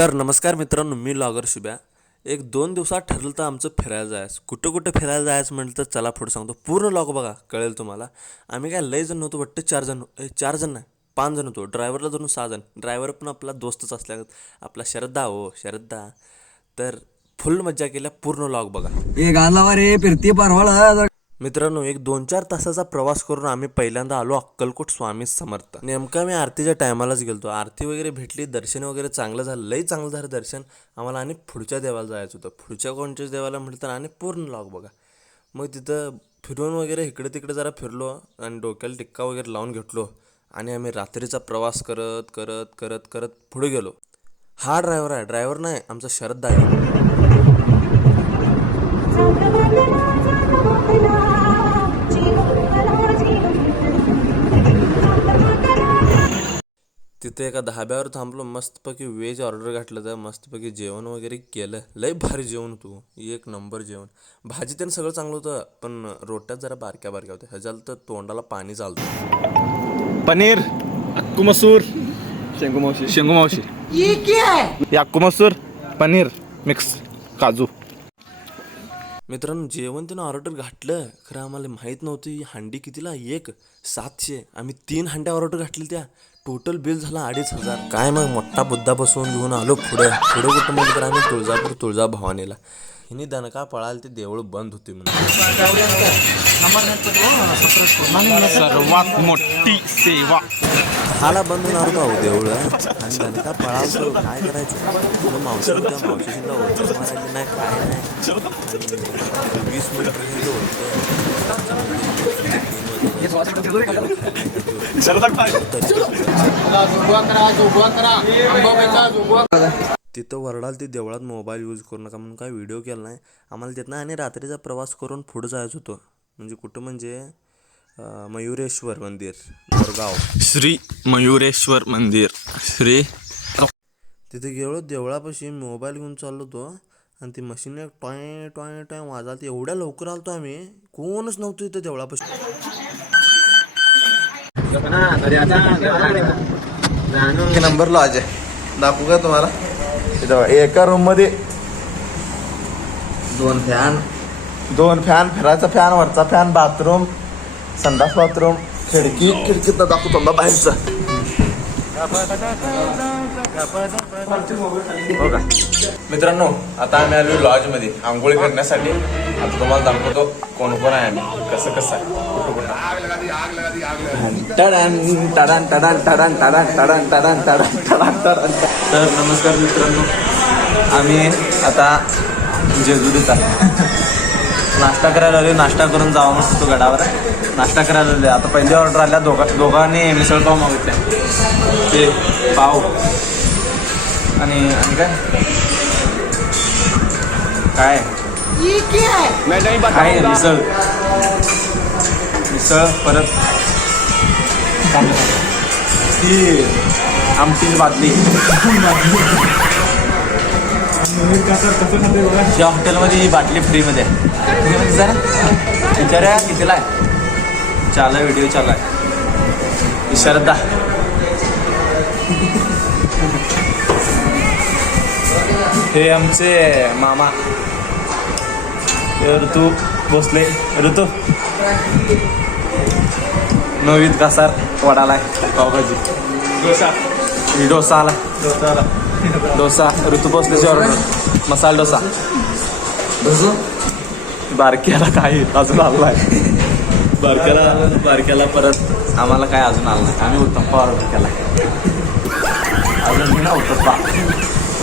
तर नमस्कार मित्रांनो, मी लॉगर शुभ्या. 1-2 दिवसात ठरलं तर आमचं फिरायला जायचं. कुठं कुठं फिरायला जायचं म्हटलं तर चला पुढे सांगतो. पूर्ण लॉग बघा, कळेल तुम्हाला. आम्ही काय लय जण नव्हतो, वाटतं 4 जण. 4 जण नाही, 5 जण होतो. ड्रायव्हरला धरून 6 जण. ड्रायव्हर पण आपला दोस्तच असल्या, आपला शरदा हो शरदा. तर फुल मज्जा केल्या. पूर्ण लॉग बघा. ये गाणं रे फिरती परवाळा. मित्रांनो, 1-2-4 तासाचा प्रवास करून आम्ही पहिल्यांदा आलो अक्कलकोट स्वामी समर्थ. नेमका मी आरतीच्या टायमालाच गेलतो. आरती वगैरे भेटली, दर्शन वगैरे चांगलं झालं, लई चांगलं झालं दर्शन. आम्हाला आणि पुढच्या देवाला जायचं होतं. पुढच्या कोणत्याच देवाला म्हटलं तर आणि पूर्ण लॉग बघा. मग तिथं फिरून वगैरे इकडे तिकडे जरा फिरलो आणि डोक्याला टिक्का वगैरे लावून घेतलो आणि आम्ही रात्रीचा प्रवास करत करत करत करत पुढे गेलो. हा ड्रायव्हर आहे, ड्रायव्हर नाही, आमचा शरद आहे. तिथे एका धाब्यावर थांबलो, मस्तपैकी व्हेज ऑर्डर घातलं, तर मस्तपैकी जेवण वगैरे केलं. लय भारी जेवण होतं, एक नंबर जेवण. भाजी त्यानं सगळं चांगलं होतं, पण रोट्या जरा बारक्या बारक्या होत्या. ह्याच्याला तर तोंडाला पाणी चालतं. पनीर, अक्कू मसूर, शेंगू मावशी, अक्कू मसूर, पनीर मिक्स, काजू. मित्रांनो, जेवण त्यानं ऑर्डर घातलं, खरं आम्हाला माहीत नव्हती ही हांडी कितीला. 700. आम्ही 3 हांड्या ऑर्डर घातली. त्या टोटल बिल झाला 2500. काय मग मोठा बुद्धा बसवून घेऊन आलो पुढे कुठं म्हणजे तर आम्ही तुळजा भवानीला. हिने दणका पळाल, ते देऊळ बंद होते म्हणून. सर्वात मोठी सेवा. हाला बंद होणार होता देऊळ आणि दणका पळाल. काय करायचं, मावशी मावशीला ओळख मारायची नाही, काय नाही. 20 मिनिट तिथं वरडाल ती देवळात मोबाईल यूज करू नका म्हणून काय व्हिडिओ केला नाही आम्हाला तिथनं. आणि रात्रीचा प्रवास करून पुढं जायचं होतं. म्हणजे कुठं म्हणजे मयुरेश्वर मंदिर, बोरगाव. श्री मयुरेश्वर मंदिर. श्री तिथे गेलो, देवळापाशी मोबाईल घेऊन चाललो होतो आणि ती मशीन टॉय टॉय टॉय वाजाल. एवढ्या लवकर आलतो आम्ही, कोणच नव्हतं इथं देवळापाशी. नंबर लॉज आहे, दाखवू का तुम्हाला. इथं एका रूम मध्ये 2 फॅन, फिरायचा फॅन, वरचा फॅन, बाथरूम, संडास बाथरूम, खिडकीत दाखवतो तुम्हाला बाहेरचं. हो का मित्रांनो, आता आम्ही आलो लॉज मध्ये आंघोळी करण्यासाठी. आता तुम्हाला दाखवतो कोण कोण आहे आम्ही, कसं कसं आहे, कुठं कुठं. तर नमस्कार मित्रांनो, आम्ही आता जेजुरीत आहे. नाश्ता करायला आलो. नाश्ता करून जावा म्हणतो गडावर. नाश्ता करायला आले. आता पहिली ऑर्डर आल्या, दोघांनी मिसळ पाव मागितले. ते पाव आणि काय काय मिसळ परत ती आमटीची बाटली. त्या हॉटेलमध्ये ही बाटली फ्रीमध्ये आहे. जरा विचारा कितीला आहे. चाला व्हिडिओ चालू आहे. श्रद्धा हे आमचे मामा ऋतू भोसले. ऋतू नववीत कासार वडाला आहे. पावभाजी, डोसा आला. डोसा ऋतू भोसलेची ऑर्डर. मसाला डोसा. बारक्याला काय अजून आला आहे. बारक्याला परत आम्हाला काय अजून आलं नाही. आम्ही उत्तप्पा ऑर्डर केला. अजून ना उत्तप्पा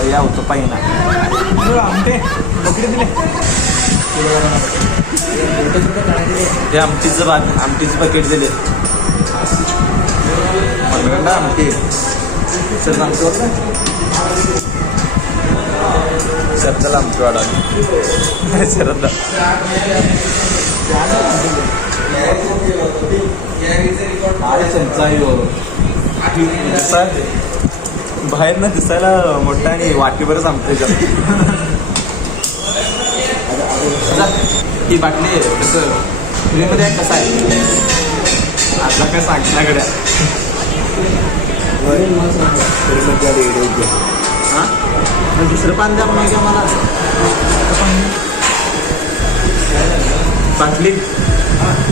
या उत्तप्पा येणार. हे आमटीचं पॅकेट दिले. आमटी सर सांगतो श्रद्धाला आमची वाढ श्रद्धा. बाहेर ना दिसायला मोठा आणि वाटीवरच आमचं. ही बाटली कसं फ्रीमध्ये कसं आहे आता काय सांगितल्याकडे. हां दुसरं पान द्या मग का मला बाटली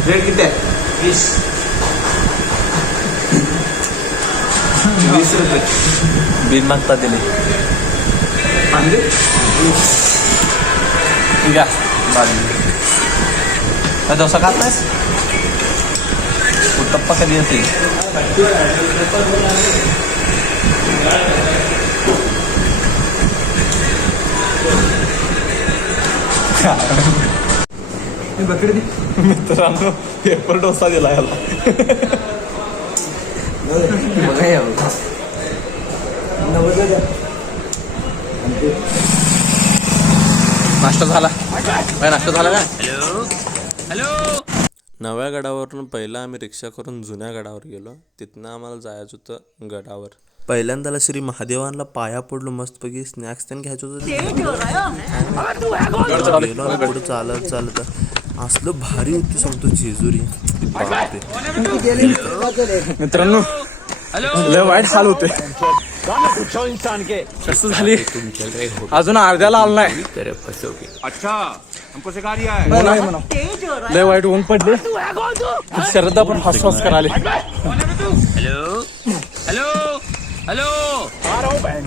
रेट किती आहे 20 रुपये बिल मागता दिले पांडे ठीक आहे काय डोसा खात नाहीस उत्तप्पा कधी येते मित्रांनो पेपर डोसा दिला याला नाश्ता झाला काय नाश्ता झाला काय नव्या गडावरून पहिला आम्ही रिक्षा करून जुन्या गडावर गेलो. तिथनं आम्हाला जायचं होतं गडावर. पहिल्यांदाला श्री महादेवांना पाया पडलो मस्तपैकी स्नॅक्स त्यांनी घ्यायचं होतं. गेलो आम्ही पुढे चालत चालत असलं भारी होती सांगतो जेजुरी. मित्रांनो लय वाईट हाल होते कसं झाली अजून अर्ध्याला आलं नाही लय वाईट ऊन पडले शरदा पण हसवास कराले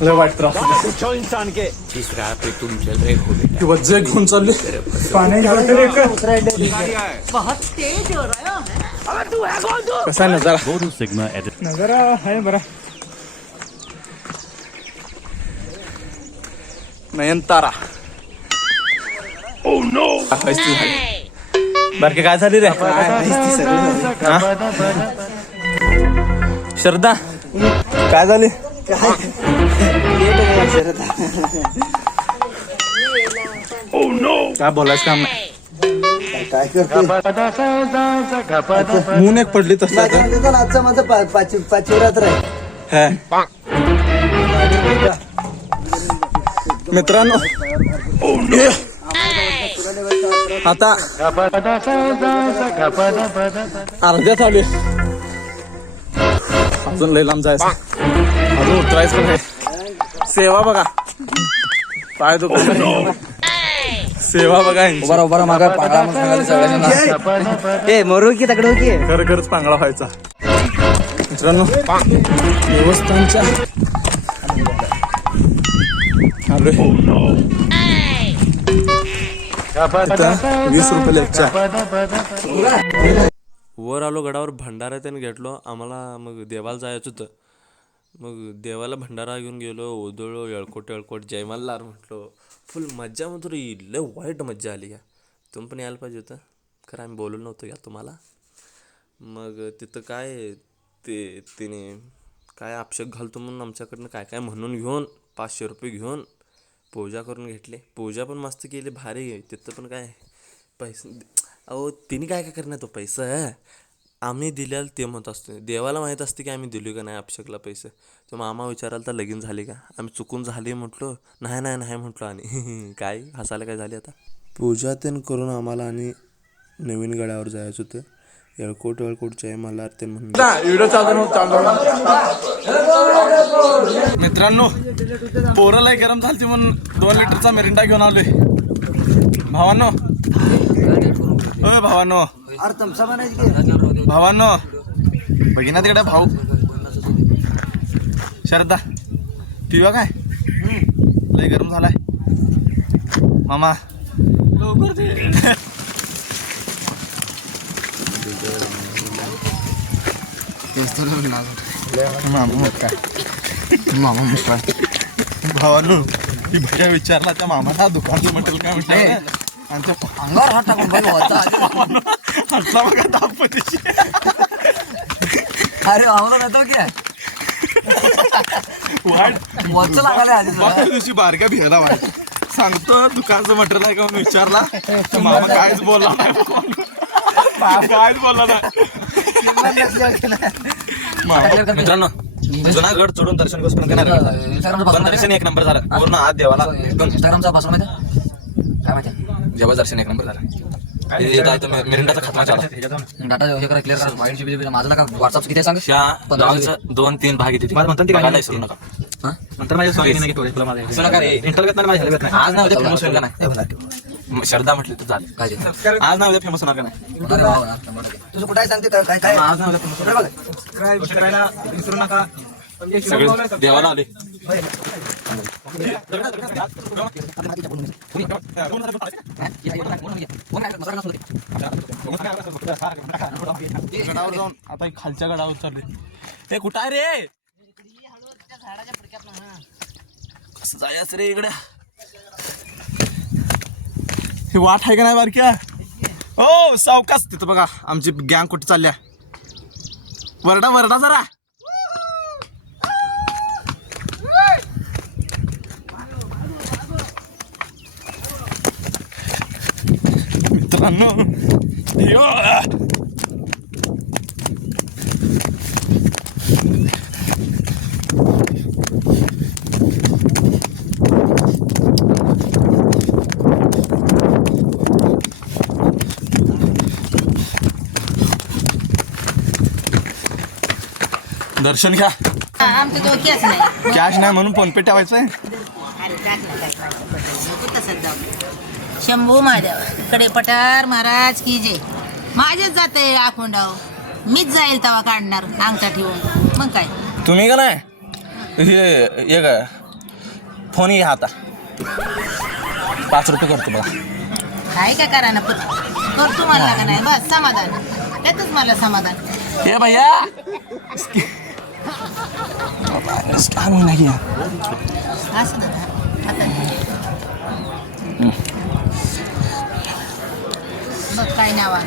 लय वाईट त्रास वज्जे घेऊन चालले कसा आहे नजारा आहे बरा नयनतारा बारके काय झाली रे श्रद्धा काय झाली काय बोलायचं काम नाही ऊन एक पडली तसं आजचा माझा पाचवी रात्र आहे. मित्रांनो आता अर्ध्या चालू अजून लय लांब जायचं अजून उतरायचं पण आहे सेवा बघा पाय दुखत सेवा बघा उभा मागा ए मरू की तकडं की खरंच पांगळा व्हायचा मित्रांनो देवस्थानच्या आलोय 20 रुपये लेक्चर वर आलो गडावर भंडारा त्याने घेतलो. आम्हाला मग देवाला जायचं होतं. मग देवाला भंडारा घेऊन गेलो. ओदळलो येळकोट जय मल्हार म्हटलो. फुल मज्जा म्हणतो रे लय वाईट मज्जा आली का. तुम्ही पण यायला पाहिजे होतं खरं आम्ही बोललो नव्हतो या तुम्हाला. मग तिथं काय तिने काय अभिषेक घालतो म्हणून आमच्याकडनं काय काय म्हणून घेऊन 500 रुपये घेऊन पूजा करून घेतली. पूजा पण मस्त केली भारी. तिथं पण काय पैसे अहो तिने काय काय करणार तो पैसा आम्ही दिल्याला ते म्हणत असतो. देवाला माहीत असते की आम्ही दिलो का नाही अभिषेकला पैसे. तो मामा विचारायला तर लगीन झाली का आम्ही चुकून झाली म्हटलो. नाही म्हटलो आणि काय हसायला काय झाली आता. पूजा त्यानं करून आम्हाला आणि नवीन गडावर जायचं होतं. येळकोट जय मल्हार ते म्हणून मित्रांनो पोरं लय गरम झालती म्हणून 2 लिटरचा मिरिंडा घेऊन आलोय. भावांनो अय भावांनो बघिना तिकडे भाऊ शरदा पिवा काय लय गरम झालाय मामा लवकर दे. मामा भावांनो ही भैया विचारला त्या मामाला दुकानचं मटेरियल काय म्हटलं आणि त्या अंगावर हात टाकून हसला बघा दापतीशी अरे आम्हाला येतो की वाट लागायला आधी दिवशी बारक्या भियाला वाट सांगतो दुकानचं मटेरियल आहे का म्हणून विचारला तर मामा काहीच बोलला नाही काहीच बोलला नाही. मित्रांनो जुनागड चढून दर्शन कसं दर्शन 1 नंबर झालं पूर्ण आत देवाला इंस्टाग्रामचा पासवर्ड माहिती काय माहिती देवा दर्शन 1 नंबर झालं. मिरिंडाचा खतमा झाला डाटा हे करा क्लिअर करा. माझा का व्हॉट्सअप किती सांग 2-3 भाग येते मला म्हणतात ते काय विसरू नका. नंतर माझ्या सॉरी नाही थोडे तुला माझ्या असं नका रे इंटरव्ह्यूत नाही माझ्या हेल्मेट नाही आज ना उद्या फेमस होईल का नाही श्रद्धा म्हटली तर चालेल काय आज ना उद्या फेमस होणार का नाही तुझं कुठं आहे सांगते काय काय आज ना उद्या फेमस होणार करायला विसरू नका सगळे देवाला आले गडावर जाऊन आता खालच्या गडावर चालले ते कुठं आहे रे कसं जायचं रे इकडे ही वाट आहे का नाही बारक्या हो सावकाश तिथं बघा आमची गँग कुठे चालल्या वरडा वरडा जरा मित्रांनो दर्शन घ्या आमचं तो कॅश नाही कॅश नाही म्हणून फोन पे ठेवायचंय अरे टाक ना काय नको तसंच जाऊ शंभू महादेव कडे पठार महाराज की जे माझेच जात आहे आखोंडाव मीच जाईल तवा काढणार अंगठा ठेवून मग काय तुम्ही का नाही हे का फोन घ्या आता 5 रुपये करतो बघा काय काय करा ना करतो म्हणला का नाही बस समाधान त्यातच मला समाधान हे भैया स्कॅन होईना की असं ना आता बघ काय नावा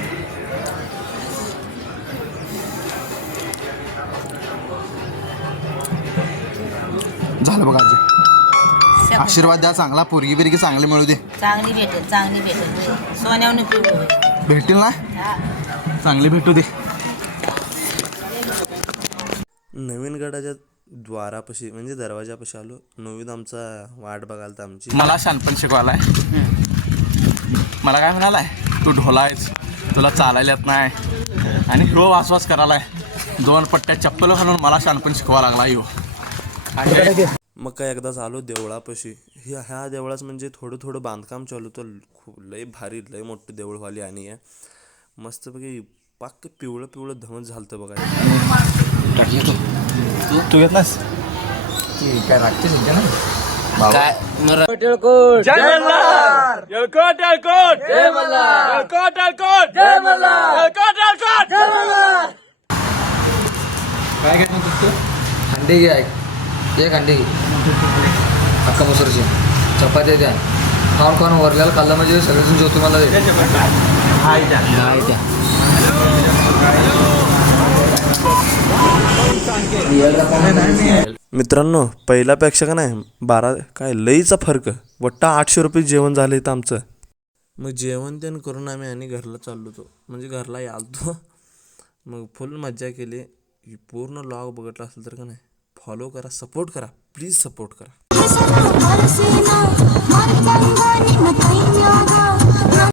झालं बघा आजी आशीर्वाद द्या चांगला पोरगी बिरगी चांगली मिळू दे चांगली भेटेल सोन्यावरून पिवळं भेटतील ना चांगली भेटू दे नवीन गडाच्या द्वारापाशी म्हणजे दरवाजापाशी आलो नवीन आमचा वाट बघाल तर आमची मला शानपण शिकवायलाय मला काय म्हणालाय तू ढोलायच तुला चालायला येत नाही आणि ह्यो वासवास करायलाय 2 पट्ट्या चप्पल घालून मला शानपण शिकवा लागला ह्यो मग काय एकदाच आलो देवळापाशी ह्या देवळाच म्हणजे थोडं बांधकाम चालू तर खूप लय भारी लय मोठं देऊळवाली आणि आहे मस्तपैकी पाक पिवळं धमत झालतं बघा तू घेत नास काय लागते ना काय काय घेत तू अंडे घे एक अंडे घे अख्खा मसूरची चपात्या द्या खाऊन वरल्याला खाल्लं म्हणजे सगळेजण जो तुम्हाला मित्रांनो पहिल्यापेक्षा का नाही 12 काय लईचा फरक वट्टा 800 रुपये जेवण झालं इथं आमचं मग जेवण त्यानं करून आम्ही आणि घरला चाललो होतो म्हणजे घरला आलतो मग फुल मज्जा केली पूर्ण लॉग बघितला असेल तर का नाही फॉलो करा सपोर्ट करा प्लीज सपोर्ट करा